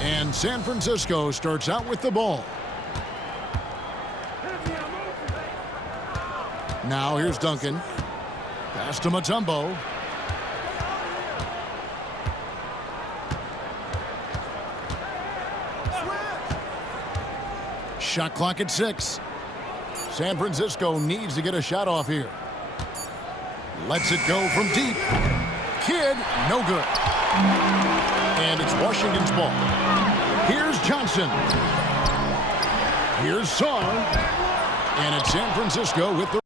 And San Francisco starts out with the ball. Now here's Duncan. Pass to Mutombo. Shot clock at 6. San Francisco needs to get a shot off here. Lets it go from deep. Kidd, no good. And it's Washington's ball. Here's Johnson. Here's Sarr. And it's San Francisco with the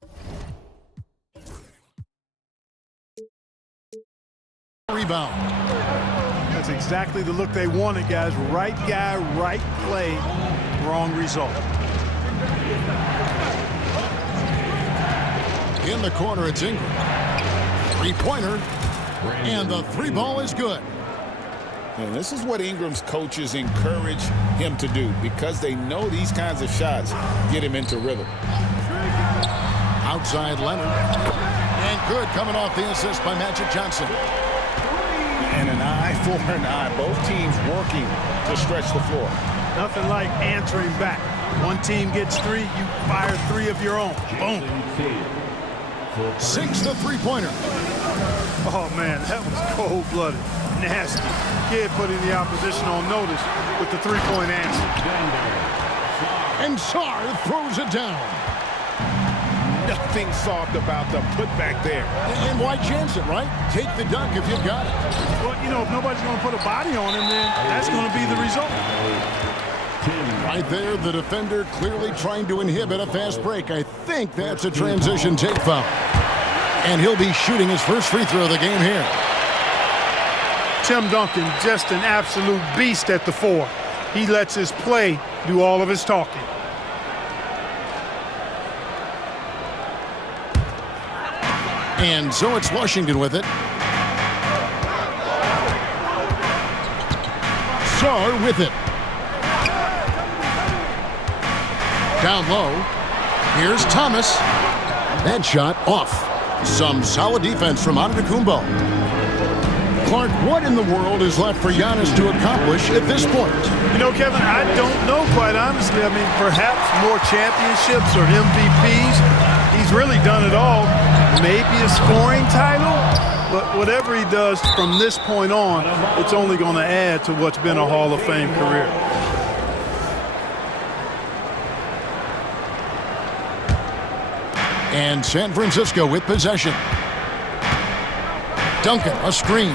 rebound. That's exactly the look they wanted, guys. Right guy, right play, wrong result. In the corner, it's Ingram. Three-pointer. And the three ball is good. And this is what Ingram's coaches encourage him to do because they know these kinds of shots get him into rhythm. Outside Leonard. And good coming off the assist by Magic Johnson. And an eye for an eye. Both teams working to stretch the floor. Nothing like answering back. One team gets 3, you fire 3 of your own. Boom. Sinks the three-pointer. Oh, man, that was cold-blooded. Nasty. Kidd putting the opposition on notice with the three-point answer. And Sarr throws it down. Nothing soft about the putback there. And why chance it, right? Take the dunk if you've got it. Well, you know, if nobody's going to put a body on him, then that's going to be the result. Right there, the defender clearly trying to inhibit a fast break. I think that's a transition take foul. And he'll be shooting his first free throw of the game here. Tim Duncan, just an absolute beast at the 4. He lets his play do all of his talking. And so it's Washington with it. Sarr with it. Down low. Here's Thomas. That shot off. Some solid defense from Antetokounmpo. Clark, what in the world is left for Giannis to accomplish at this point? You know, Kevin, I don't know, quite honestly. I mean, perhaps more championships or MVPs. He's really done it all. Maybe a scoring title, but whatever he does from this point on, it's only going to add to what's been a Hall of Fame career. And San Francisco with possession. Duncan, a screen.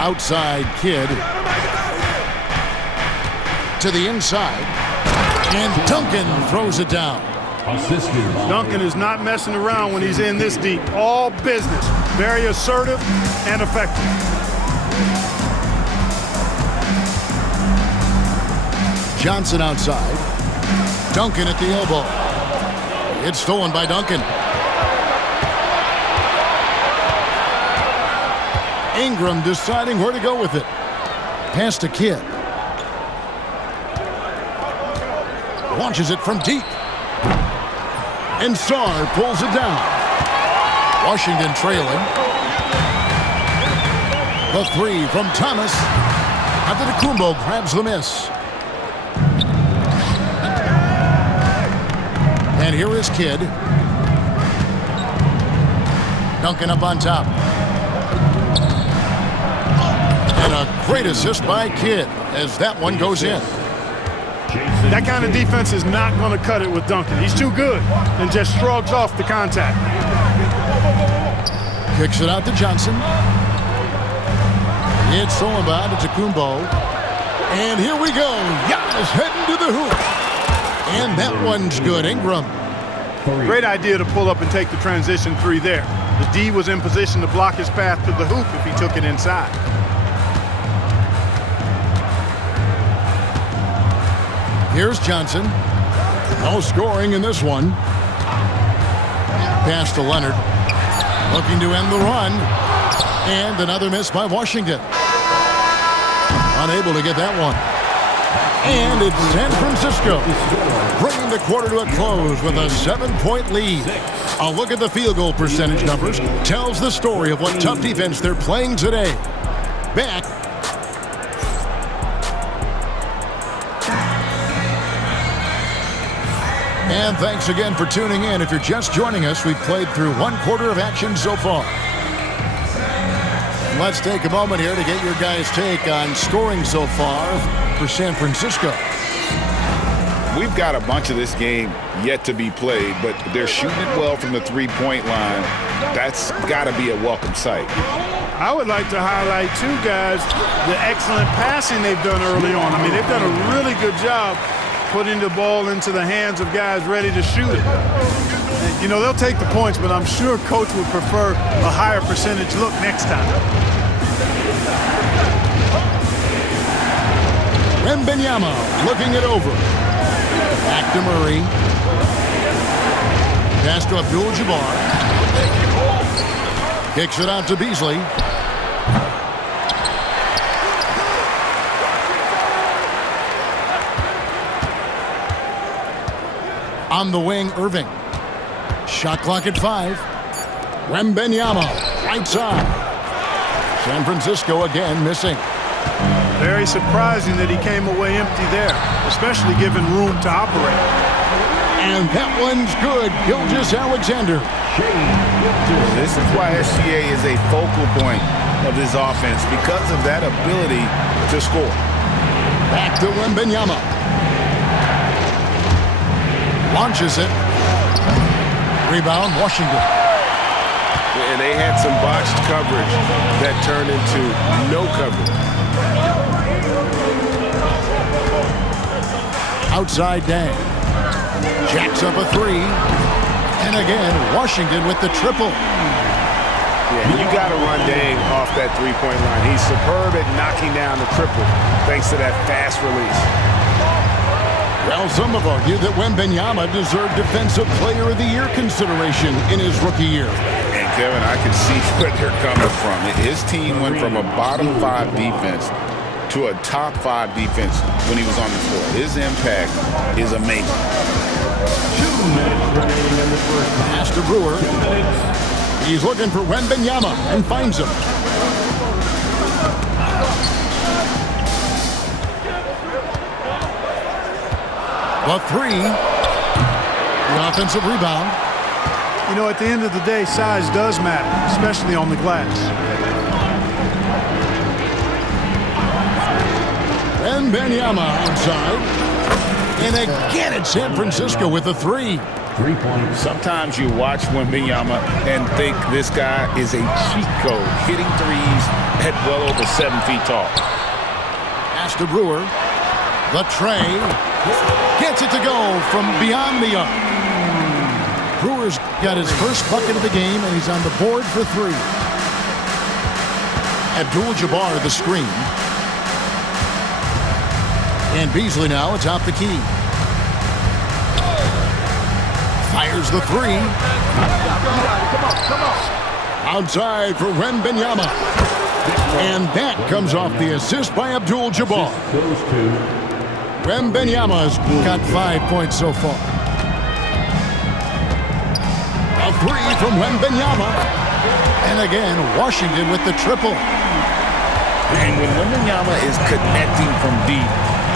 Outside Kidd. To the inside. And Duncan throws it down. Duncan is not messing around when he's in this deep. All business. Very assertive and effective. Johnson outside. Duncan at the elbow. It's stolen by Duncan. Ingram deciding where to go with it. Pass to Kidd. Launches it from deep. And Sarr pulls it down. Washington trailing. The three from Thomas. Antetokounmpo grabs the miss. And here is Kidd. Duncan up on top. And a great assist by Kidd as that one goes in. That kind of defense is not going to cut it with Duncan. He's too good and just shrugs off the contact. Kicks it out to Johnson. It's stolen by Antetokounmpo. And here we go. Giannis heading to the hoop. And that one's good. Ingram. Great idea to pull up and take the transition 3 there. The D was in position to block his path to the hoop if he took it inside. Here's Johnson. No scoring in this one. Pass to Leonard. Looking to end the run. And another miss by Washington. Unable to get that one. And it's San Francisco bringing the quarter to a close with a 7-point lead. A look at the field goal percentage numbers tells the story of what tough defense they're playing today. Back. And thanks again for tuning in. If you're just joining us, we've played through 1/4 of action so far. Let's take a moment here to get your guys' take on scoring so far for San Francisco. We've got a bunch of this game yet to be played, but they're shooting it well from the three-point line. That's got to be a welcome sight. I would like to highlight, too, guys, the excellent passing they've done early on. I mean, they've done a really good job putting the ball into the hands of guys ready to shoot it. And, you know, they'll take the points, but I'm sure Coach would prefer a higher percentage look next time. Wembanyama looking it over. Back to Murray. Pass to Abdul-Jabbar. Kicks it out to Beasley. On the wing, Irving. Shot clock at 5. Wembanyama, right side. San Francisco again missing. Very surprising that he came away empty there, especially given room to operate. And that one's good. Gilgeous-Alexander. This is why SGA is a focal point of this offense, because of that ability to score. Back to Wembanyama. Launches it. Rebound, Washington. And they had some botched coverage that turned into no coverage. Outside Dang. Jacks up a 3. And again, Washington with the triple. Yeah, you got to run Dang off that three-point line. He's superb at knocking down the triple thanks to that fast release. Well, some have argued that Wembanyama deserved Defensive Player of the Year consideration in his rookie year. And, Kevin, I can see where they're coming from. His team went from a bottom 5 defense to a top 5 defense when he was on the floor. His impact is amazing. 2 minutes remaining in the first. Pass to Brewer. He's looking for Wembanyama and finds him. The 3. The offensive rebound. You know, at the end of the day, size does matter, especially on the glass. Wembanyama outside. And again it's San Francisco with a 3. 3 points. Sometimes you watch Wembanyama and think this guy is a cheat code, hitting threes at well over 7 feet tall. Pass to Brewer. The tray. Gets it to go from beyond the arc. Brewer's got his first bucket of the game, and he's on the board for 3. Abdul-Jabbar the screen. And Beasley now atop the key. Fires the 3. Outside for Wembanyama. And that comes off the assist by Abdul-Jabbar. Those 2. Wembanyama's got 5 points so far. A 3 from Wembanyama. And again, Washington with the triple. And when Wembanyama is connecting from deep,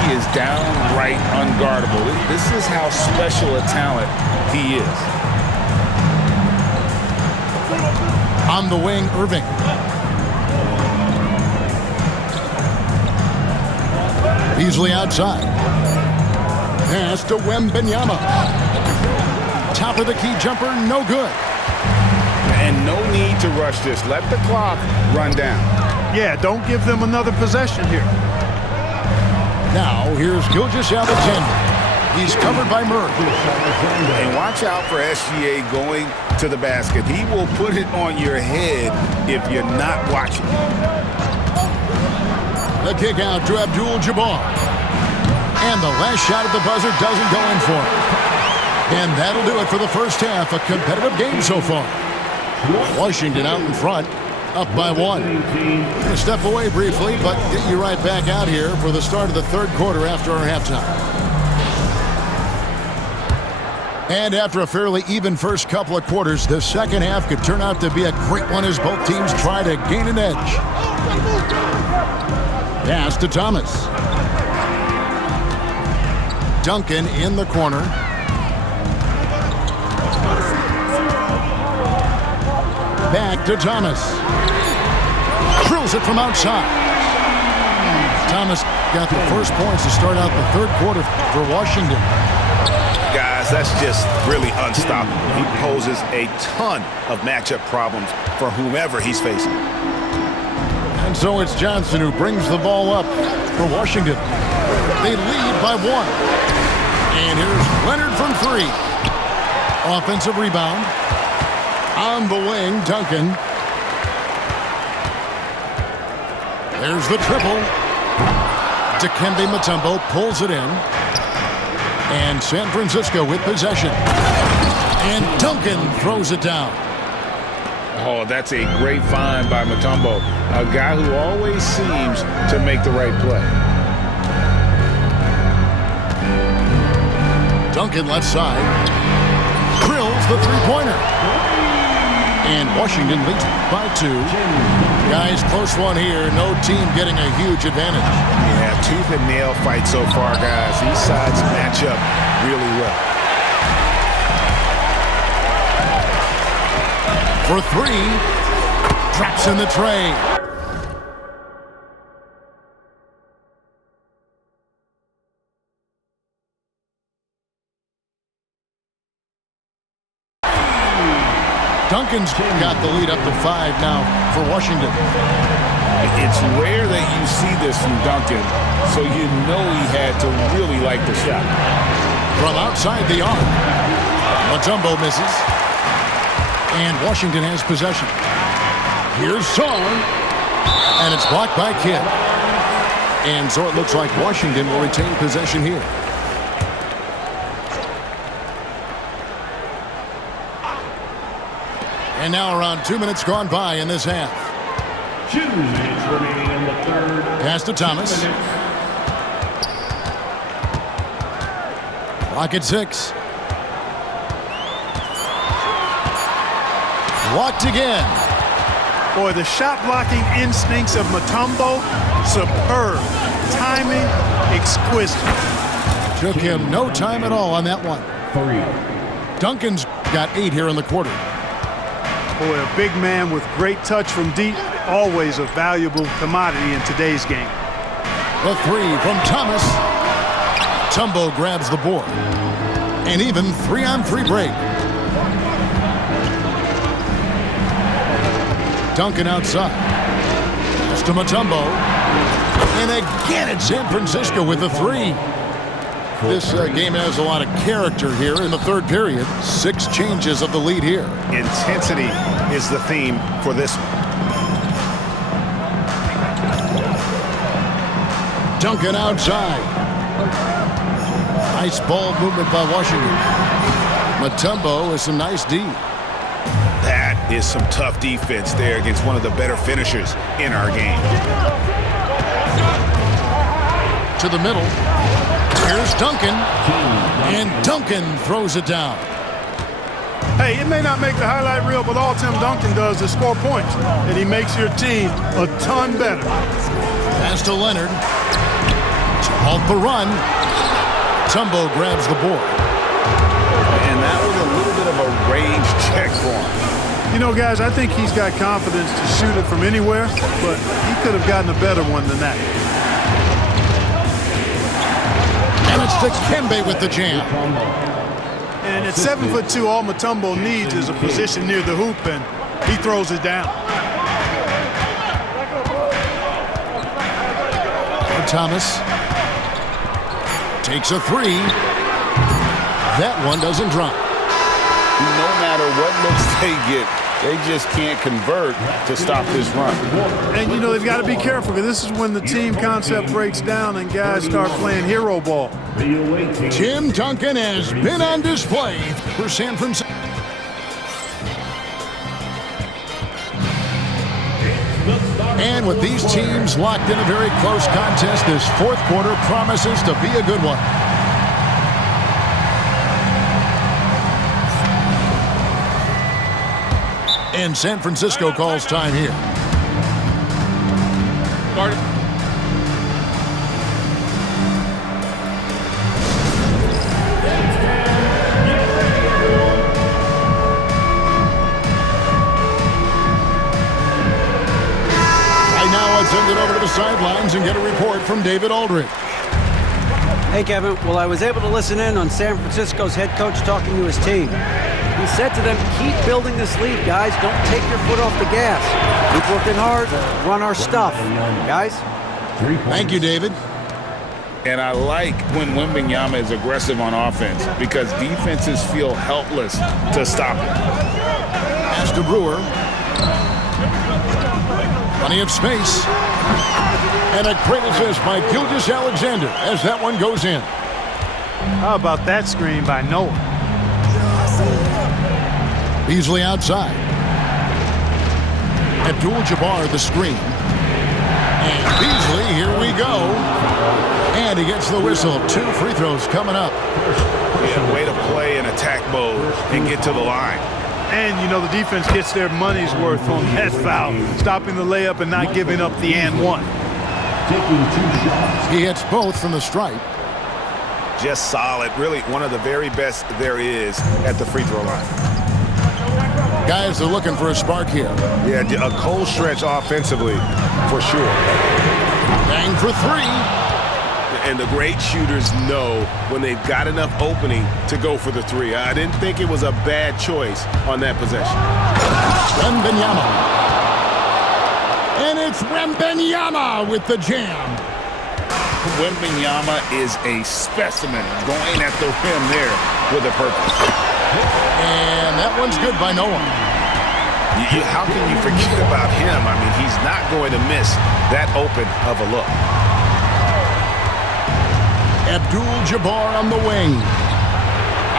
he is downright unguardable. This is how special a talent he is. On the wing, Irving. Beasley outside. Pass to Wembanyama. Top of the key jumper, no good. And no need to rush this. Let the clock run down. Yeah, don't give them another possession here. Now, here's Gilgeous-Alexander. He's covered by Murray. And watch out for SGA going to the basket. He will put it on your head if you're not watching. The kick out to Abdul-Jabbar. And the last shot at the buzzer doesn't go in for him. And that'll do it for the first half. A competitive game so far. Washington out in front, up by 1. We're going to step away briefly, but get you right back out here for the start of the third quarter after our halftime. And after a fairly even first couple of quarters, the second half could turn out to be a great one as both teams try to gain an edge. Pass to Thomas. Duncan in the corner. Back to Thomas. Drills it from outside. Thomas got the first points to start out the third quarter for Washington. Guys, that's just really unstoppable. He poses a ton of matchup problems for whomever he's facing. And so it's Johnson who brings the ball up for Washington. They lead by 1. And here's Leonard from 3. Offensive rebound. On the wing, Duncan. There's the triple. Dikembe Mutombo pulls it in. And San Francisco with possession. And Duncan throws it down. Oh, that's a great find by Mutombo, a guy who always seems to make the right play. Duncan left side. Drills the three-pointer. And Washington leads by 2. Guys, close one here. No team getting a huge advantage. Yeah, tooth and nail fight so far, guys. These sides match up really well. For 3. Drops in the tray. Duncan's got the lead up to 5 now for Washington. It's rare that you see this from Duncan, so you know he had to really like the shot. From outside the arc, Mutombo misses. And Washington has possession. Here's Song. And it's blocked by Kidd. And so it looks like Washington will retain possession here. And now around 2 minutes gone by in this half. 2 minutes remaining in the third. Pass to Thomas. Clock at 6. Blocked again. Boy, the shot blocking instincts of Mutombo, superb. Timing, exquisite. Took him no time at all on that one. 3. Duncan's got 8 here in the quarter. Boy, a big man with great touch from deep, always a valuable commodity in today's game. The 3 from Thomas. Mutombo grabs the board. And even 3-on-3 break. Duncan outside. Pass to Mutombo. And again it's San Francisco with the 3. This game has a lot of character here in the third period. 6 changes of the lead here. Intensity is the theme for this. Duncan outside. Nice ball movement by Washington. Mutombo with some nice D. That is some tough defense there against one of the better finishers in our game. To the middle. Here's Duncan. And Duncan throws it down. Hey, it may not make the highlight reel, but all Tim Duncan does is score points. And he makes your team a ton better. Pass to Leonard. To halt the run. Mutombo grabs the board. And that was a little bit of a range check for him. You know, guys, I think he's got confidence to shoot it from anywhere, but he could have gotten a better one than that. And it's Dikembe with the jam. And at 7'2", all Mutombo needs is a position near the hoop, and he throws it down. Thomas takes a 3. That one doesn't drop. No matter what looks they get, they just can't convert to stop this run. And, you know, they've got to be careful, because this is when the team concept breaks down and guys start playing hero ball. Tim Duncan has been on display for San Francisco. And with these teams locked in a very close contest, this fourth quarter promises to be a good one. And San Francisco calls time here. Started. Now let's send it over to the sidelines and get a report from David Aldridge. Hey, Kevin. Well, I was able to listen in on San Francisco's head coach talking to his team. He said to them, keep building this lead, guys. Don't take your foot off the gas. Keep working hard. Run our stuff. Guys? Thank you, David. And I like when Wembanyama is aggressive on offense because defenses feel helpless to stop him. Pass to Brewer. Plenty of space. And a great assist by Gilgeous-Alexander as that one goes in. How about that screen by Noah? Beasley outside. Abdul-Jabbar the screen. And Beasley, here we go. And he gets the whistle. 2 free throws coming up. Yeah, way to play in attack mode and get to the line. And, you know, the defense gets their money's worth on that foul, stopping the layup and not giving up the and one. Taking 2 shots. He hits both from the stripe. Just solid. Really one of the very best there is at the free throw line. Guys are looking for a spark here. Yeah, a cold stretch offensively, for sure. Bang for 3. And the great shooters know when they've got enough opening to go for the 3. I didn't think it was a bad choice on that possession. Wembanyama. And it's Wembanyama with the jam. Wembanyama is a specimen going at the rim there with a purpose. And that one's good by Noah. How can you forget about him? I mean, he's not going to miss that open of a look. Abdul-Jabbar on the wing.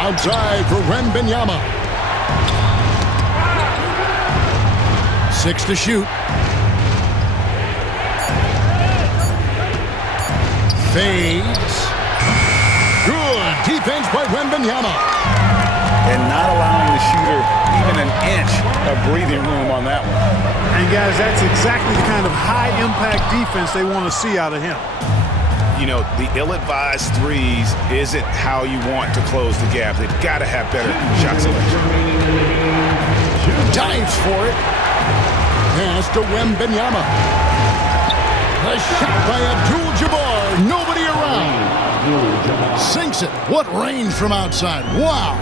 Outside for Wembanyama. 6 to shoot. Fades. Good defense by Wembanyama. And not allowing the shooter even an inch of breathing room on that one. And, guys, that's exactly the kind of high-impact defense they want to see out of him. You know, the ill-advised threes isn't how you want to close the gap. They've got to have better shot selection. Dives for it. Pass to Wembanyama. A shot by Abdul-Jabbar. Nobody around. Sinks it. What range from outside. Wow.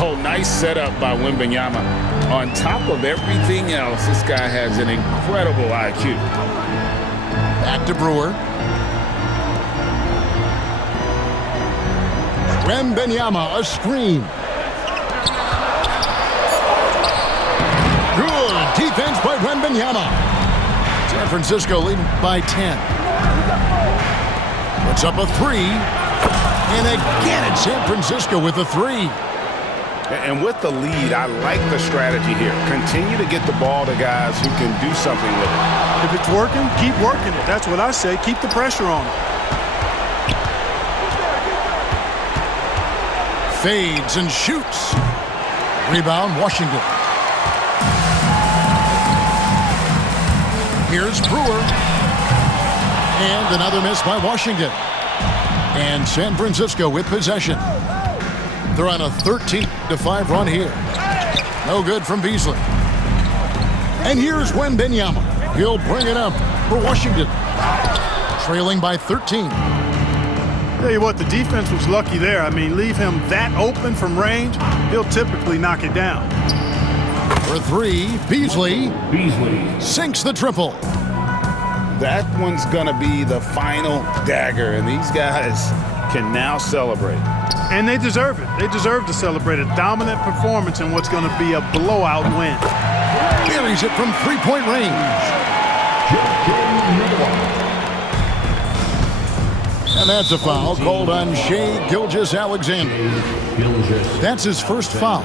Oh, nice setup by Wembanyama. On top of everything else, this guy has an incredible IQ. Back to Brewer. Wembanyama, a screen. Good defense by Wembanyama. San Francisco leading by 10. Puts up a 3. And again it's San Francisco with a 3. And with the lead, I like the strategy here. Continue to get the ball to guys who can do something with it. If it's working, keep working it. That's what I say. Keep the pressure on it. Fades and shoots. Rebound, Washington. Here's Brewer. And another miss by Washington. And San Francisco with possession. They're on a 13-5 run here. No good from Beasley. And here's Wembanyama. He'll bring it up for Washington. Trailing by 13. Tell you what, the defense was lucky there. I mean, leave him that open from range, he'll typically knock it down. For 3, Beasley sinks the triple. That one's going to be the final dagger, and these guys can now celebrate. And they deserve it. They deserve to celebrate a dominant performance in what's going to be a blowout win. Buries it from 3-point range. And that's a foul called on Shai Gilgeous-Alexander. That's his first foul.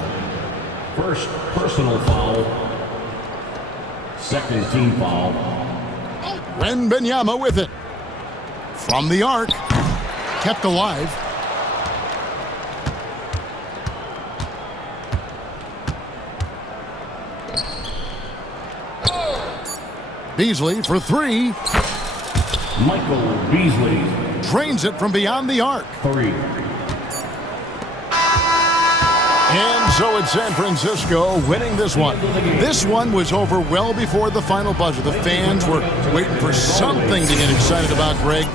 First personal foul. Second team foul. Wembanyama with it. From the arc. Kept alive. Beasley for three. Michael Beasley, Drains it from beyond the arc. 3. And so it's San Francisco winning this one. This one was over well before the final buzzer. The fans were waiting for something to get excited about, Greg.